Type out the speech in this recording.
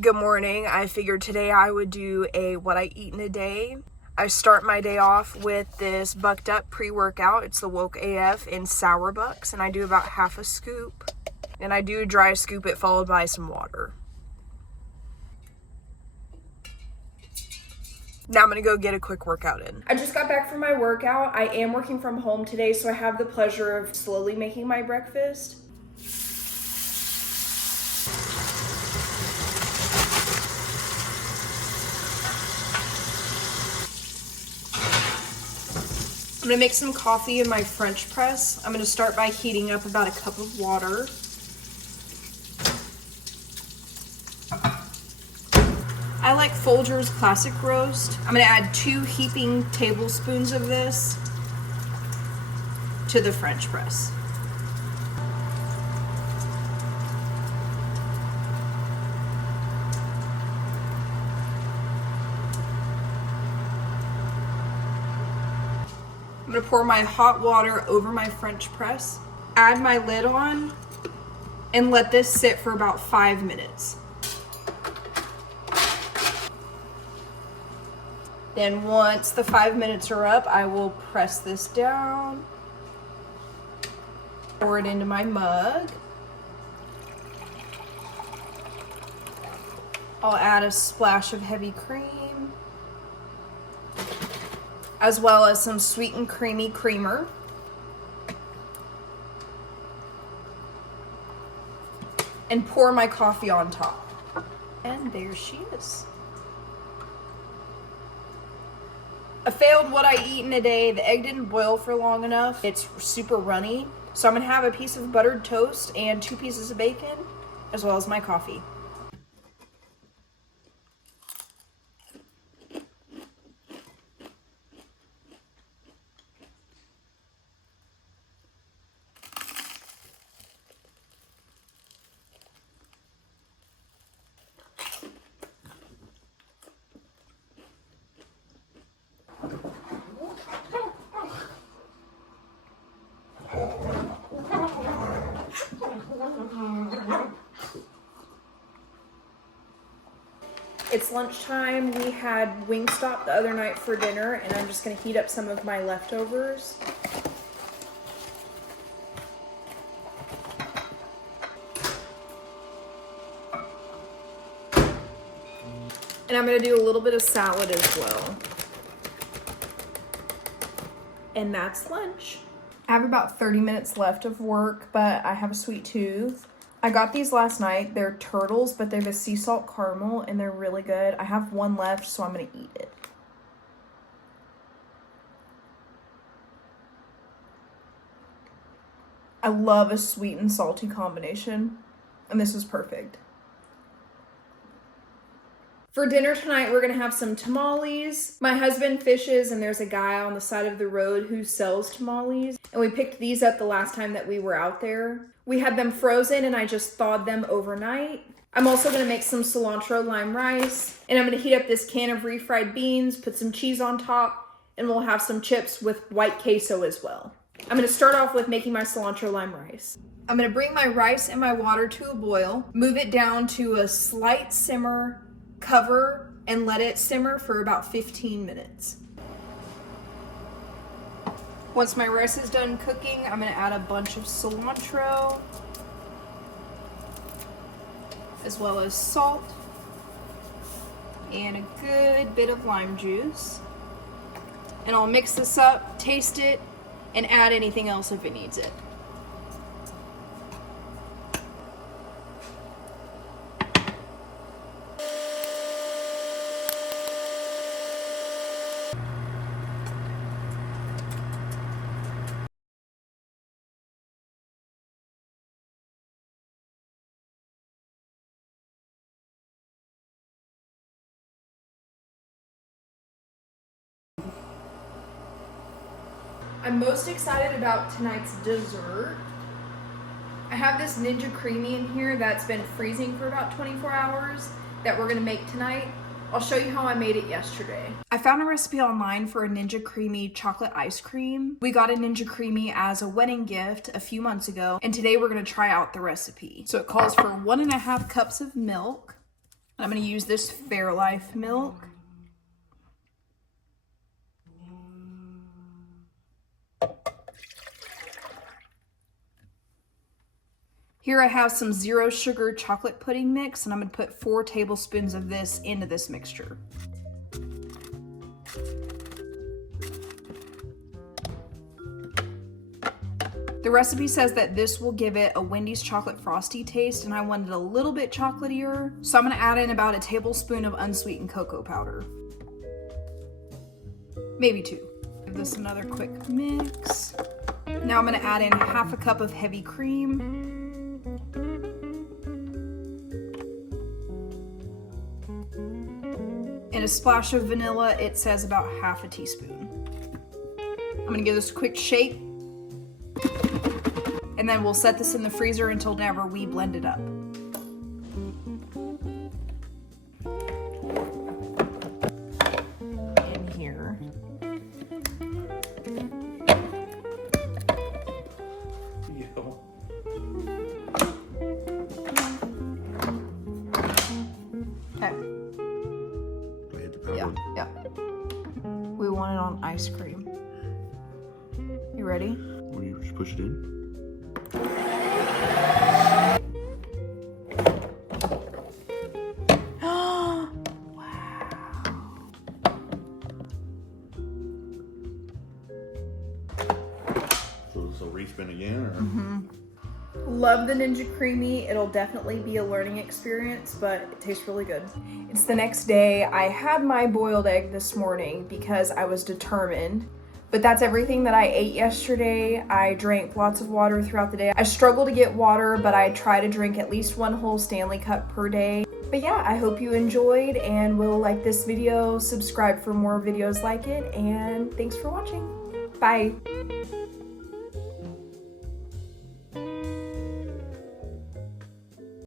Good morning. I figured today I would do a what I eat in a day. I start my day off with this Bucked Up pre-workout. It's the Woke AF in Sour Bucks, and I do about half a scoop. And I do dry scoop it followed by some water. Now I'm gonna go get a quick workout in. I just got back from my workout. I am working from home today, so I have the pleasure of slowly making my breakfast. I'm gonna make some coffee in my French press. I'm gonna start by heating up about a cup of water. I like Folgers Classic Roast. I'm gonna add 2 heaping tablespoons of this to the French press. I'm gonna pour my hot water over my French press, add my lid on, and let this sit for about 5 minutes. Then once the 5 minutes are up, I will press this down, pour it into my mug. I'll add a splash of heavy cream, as well as some sweetened creamy creamer. And pour my coffee on top. And there she is. I failed what I eat in a day. The egg didn't boil for long enough. It's super runny. So I'm gonna have a piece of buttered toast and 2 pieces of bacon, as well as my coffee. It's lunchtime. We had Wingstop the other night for dinner, and I'm just gonna heat up some of my leftovers. And I'm gonna do a little bit of salad as well. And that's lunch. I have about 30 minutes left of work, but I have a sweet tooth. I got these last night. They're turtles, but they're the sea salt caramel, and they're really good. I have one left, so I'm gonna eat it. I love a sweet and salty combination, and this is perfect. For dinner tonight, we're gonna have some tamales. My husband fishes, and there's a guy on the side of the road who sells tamales. And we picked these up the last time that we were out there. We had them frozen, and I just thawed them overnight. I'm also gonna make some cilantro lime rice, and I'm gonna heat up this can of refried beans, put some cheese on top, and we'll have some chips with white queso as well. I'm gonna start off with making my cilantro lime rice. I'm gonna bring my rice and my water to a boil, move it down to a slight simmer, cover, and let it simmer for about 15 minutes. Once my rice is done cooking, I'm gonna add a bunch of cilantro, as well as salt, and a good bit of lime juice. And I'll mix this up, taste it, and add anything else if it needs it. I'm most excited about tonight's dessert. I have this Ninja Creami in here that's been freezing for about 24 hours that we're gonna make tonight. I'll show you how I made it yesterday. I found a recipe online for a Ninja Creami chocolate ice cream. We got a Ninja Creami as a wedding gift a few months ago, and today we're gonna try out the recipe. So it calls for 1.5 cups of milk, I'm going to use this Fairlife milk. Here I have some zero sugar chocolate pudding mix, and I'm going to put 4 tablespoons of this into this mixture. The recipe says that this will give it a Wendy's chocolate frosty taste, and I wanted a little bit chocolatier, so I'm going to add in about a tablespoon of unsweetened cocoa powder. Maybe 2. Give this another quick mix. Now I'm going to add in half a cup of heavy cream. And a splash of vanilla. It says about half a teaspoon. I'm gonna give this a quick shake, and then we'll set this in the freezer until whenever we blend it up. In here. Okay. Yeah. We want it on ice cream. You ready? What do you just push it in? Wow. So this will respin again, or? Mm-hmm. Love the Ninja Creami. It'll definitely be a learning experience, but it tastes really good. It's the next day. I had my boiled egg this morning because I was determined. But that's everything that I ate yesterday. I drank lots of water throughout the day. I struggle to get water, but I try to drink at least 1 whole Stanley cup per day. But yeah, I hope you enjoyed and will like this video, subscribe for more videos like it, and thanks for watching. Bye.